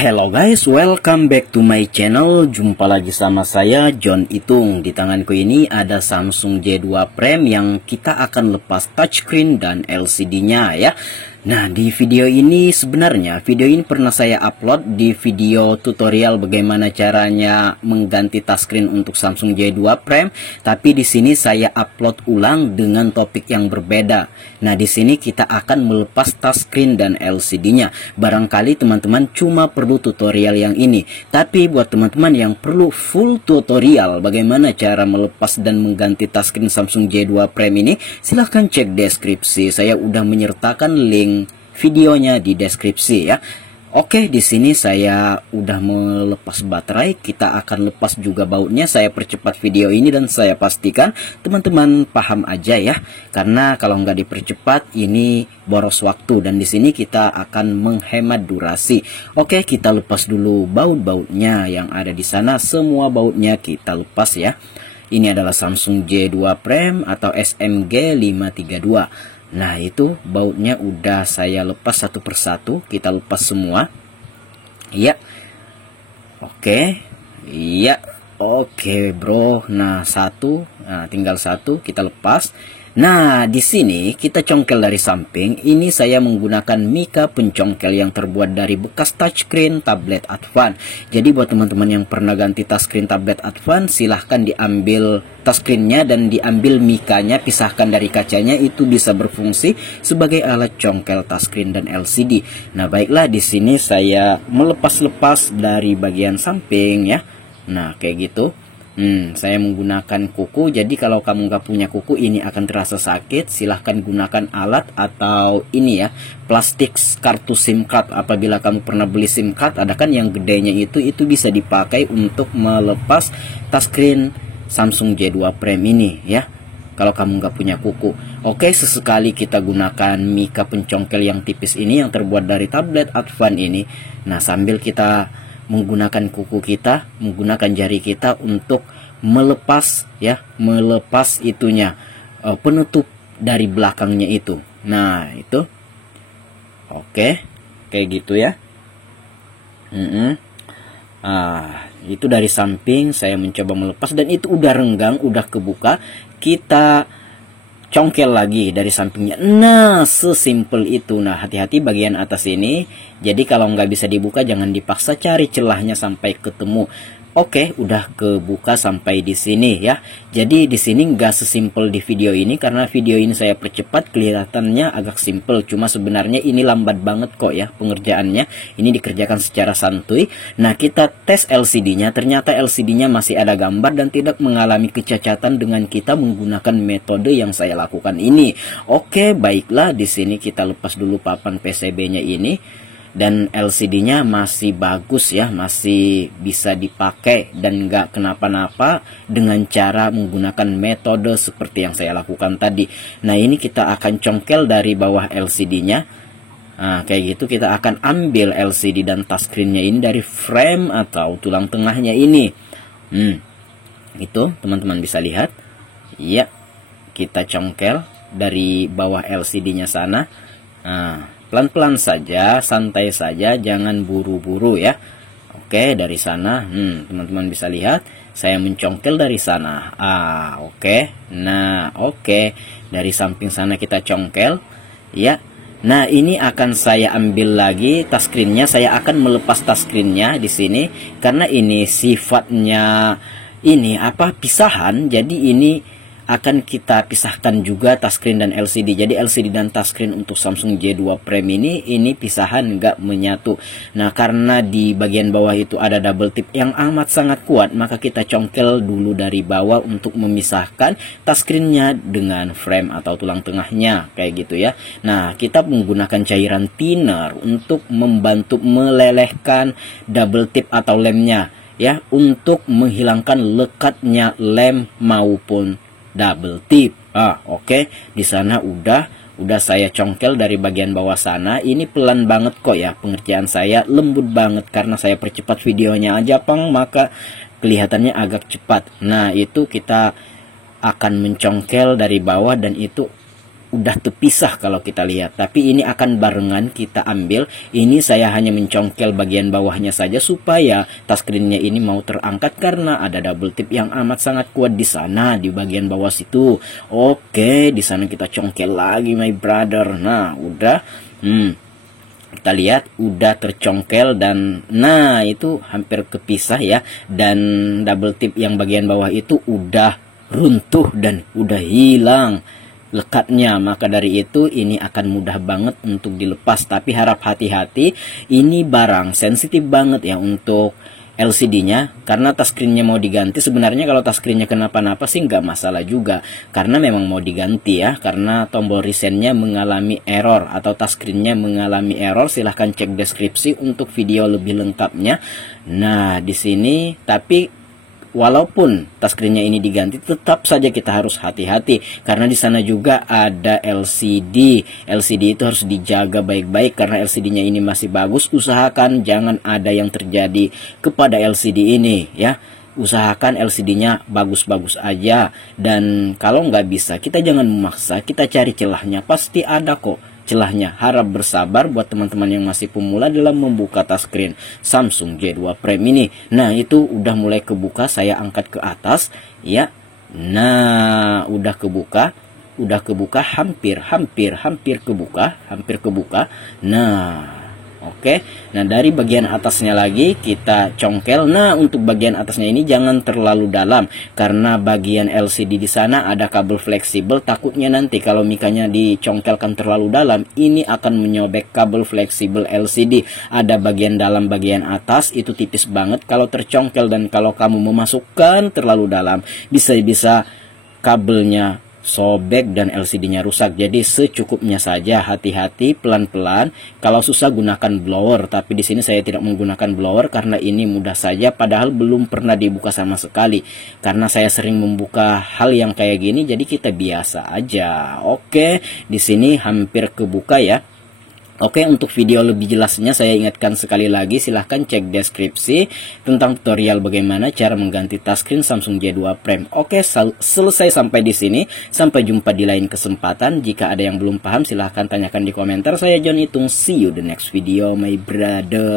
Hello guys, welcome back to my channel. Jumpa lagi sama saya John Itung. Di tanganku ini ada Samsung J2 Prime yang kita akan lepas touchscreen dan LCD-nya ya. Nah, di video ini sebenarnya video ini pernah saya upload di video tutorial bagaimana caranya mengganti touchscreen untuk Samsung J2 Prime, tapi di sini saya upload ulang dengan topik yang berbeda. Nah, di sini kita akan melepas touchscreen dan LCD-nya. Barangkali teman-teman cuma perlu tutorial yang ini, tapi buat teman-teman yang perlu full tutorial bagaimana cara melepas dan mengganti touchscreen Samsung J2 Prime ini, silahkan cek deskripsi. Saya udah menyertakan link videonya di deskripsi ya. Oke, di sini saya udah melepas baterai. Kita akan lepas juga bautnya. Saya percepat video ini dan saya pastikan teman-teman paham aja ya. Karena kalau nggak dipercepat ini boros waktu, dan di sini kita akan menghemat durasi. Oke, kita lepas dulu baut-bautnya yang ada di sana. Semua bautnya kita lepas ya. Ini adalah Samsung J2 Prime atau SMG 532. Nah, itu bautnya udah saya lepas satu persatu. Kita lepas semua. Iya. Oke. Iya. Oke, bro. Nah, tinggal satu kita lepas. Nah, di sini kita congkel dari samping. Ini saya menggunakan mika pencongkel yang terbuat dari bekas touchscreen tablet Advance. Jadi buat teman-teman yang pernah ganti touchscreen tablet Advance, silahkan diambil touchscreennya dan diambil mikanya, pisahkan dari kacanya. Itu bisa berfungsi sebagai alat congkel touchscreen dan LCD. Nah, baiklah, di sini saya melepas-lepas dari bagian samping ya. Nah, kayak gitu. Saya menggunakan kuku. Jadi kalau kamu nggak punya kuku, ini akan terasa sakit. Silahkan gunakan alat atau ini ya, plastik kartu SIM card. Apabila kamu pernah beli SIM card, ada kan yang gedenya itu bisa dipakai untuk melepas touchscreen Samsung J2 Prime ini ya. Kalau kamu nggak punya kuku. Oke, sesekali kita gunakan mika pencongkel yang tipis ini yang terbuat dari tablet Advance ini. Nah, sambil kita menggunakan kuku kita, menggunakan jari kita untuk melepas ya, melepas itunya, penutup dari belakangnya itu. Nah, itu oke, kayak gitu ya. Itu dari samping saya mencoba melepas dan itu udah renggang, udah kebuka. Kita congkel lagi dari sampingnya. Nah, sesimpel itu. Nah, hati-hati bagian atas ini. Jadi kalau nggak bisa dibuka, jangan dipaksa, cari celahnya sampai ketemu. Oke, udah kebuka sampai di sini ya. Jadi di sini nggak sesimpel di video ini, karena video ini saya percepat, kelihatannya agak simpel. Cuma sebenarnya ini lambat banget kok ya pengerjaannya. Ini dikerjakan secara santuy. Nah, kita tes LCD-nya. Ternyata LCD-nya masih ada gambar dan tidak mengalami kecacatan dengan kita menggunakan metode yang saya lakukan ini. Oke, baiklah, di sini kita lepas dulu papan PCB-nya ini. Dan LCD-nya masih bagus ya, masih bisa dipakai dan nggak kenapa-napa dengan cara menggunakan metode seperti yang saya lakukan tadi. Nah, ini kita akan congkel dari bawah LCD-nya. Nah, kayak gitu kita akan ambil LCD dan touchscreen-nya ini dari frame atau tulang tengahnya ini. Itu teman-teman bisa lihat. Iya, kita congkel dari bawah LCD-nya sana. Nah, pelan-pelan saja, santai saja, jangan buru-buru ya. Oke, dari sana, teman-teman bisa lihat, saya mencongkel dari sana. Oke. Nah, oke. Dari samping sana kita congkel, ya. Nah, ini akan saya ambil lagi touchscreen-nya. Saya akan melepas touchscreen-nya di sini karena ini sifatnya pisahan. Jadi ini akan kita pisahkan juga touchscreen dan LCD. Jadi LCD dan touchscreen untuk Samsung J2 Prime ini pisahan, nggak menyatu. Nah, karena di bagian bawah itu ada double tip yang amat sangat kuat, maka kita congkel dulu dari bawah untuk memisahkan touchscreen-nya dengan frame atau tulang tengahnya, kayak gitu ya. Nah, kita menggunakan cairan thinner untuk membantu melelehkan double tip atau lemnya ya, untuk menghilangkan lekatnya lem maupun double tip. Oke. Di sana udah saya congkel dari bagian bawah sana. Ini pelan banget kok ya, pengerjaan saya lembut banget karena saya percepat videonya aja maka kelihatannya agak cepat. Nah, itu kita akan mencongkel dari bawah dan itu udah terpisah kalau kita lihat, tapi ini akan barengan kita ambil. Ini saya hanya mencongkel bagian bawahnya saja supaya touchscreen-nya ini mau terangkat karena ada double tip yang amat sangat kuat di sana di bagian bawah situ. Oke, di sana kita congkel lagi my brother. Nah, udah kita lihat udah tercongkel dan nah itu hampir kepisah ya, dan double tip yang bagian bawah itu udah runtuh dan udah hilang lekatnya. Maka dari itu ini akan mudah banget untuk dilepas, tapi harap hati-hati, ini barang sensitif banget ya untuk LCD-nya karena touchscreen-nya mau diganti. Sebenarnya kalau touchscreen-nya kenapa-napa sih nggak masalah juga, karena memang mau diganti ya, karena tombol reset-nya mengalami error atau touchscreen-nya mengalami error. Silahkan cek deskripsi untuk video lebih lengkapnya. Nah di sini tapi walaupun touchscreen-nya ini diganti, tetap saja kita harus hati-hati karena di sana juga ada LCD. LCD itu harus dijaga baik-baik karena LCD-nya ini masih bagus. Usahakan jangan ada yang terjadi kepada LCD ini ya. Usahakan LCD-nya bagus-bagus aja, dan kalau nggak bisa kita jangan memaksa, kita cari celahnya, pasti ada kok celahnya. Harap bersabar buat teman-teman yang masih pemula dalam membuka touchscreen Samsung J2 Prime ini. Nah itu udah mulai kebuka, saya angkat ke atas ya. Nah udah kebuka hampir kebuka. Nah oke, nah dari bagian atasnya lagi kita congkel. Nah untuk bagian atasnya ini jangan terlalu dalam karena bagian LCD di sana ada kabel fleksibel. Takutnya nanti kalau mikanya dicongkelkan terlalu dalam, ini akan menyobek kabel fleksibel LCD. Ada bagian dalam, bagian atas itu tipis banget kalau tercongkel, dan kalau kamu memasukkan terlalu dalam bisa-bisa kabelnya sobek dan LCD-nya rusak. Jadi secukupnya saja, hati-hati, pelan-pelan. Kalau susah gunakan blower, tapi di sini saya tidak menggunakan blower karena ini mudah saja, padahal belum pernah dibuka sama sekali. Karena saya sering membuka hal yang kayak gini, jadi kita biasa aja. Oke, di sini hampir kebuka ya. Oke, untuk video lebih jelasnya saya ingatkan sekali lagi, silahkan cek deskripsi tentang tutorial bagaimana cara mengganti touchscreen Samsung J2 Prime. Oke, selesai sampai di sini. Sampai jumpa di lain kesempatan. Jika ada yang belum paham silahkan tanyakan di komentar. Saya John Itung, see you the next video my brother.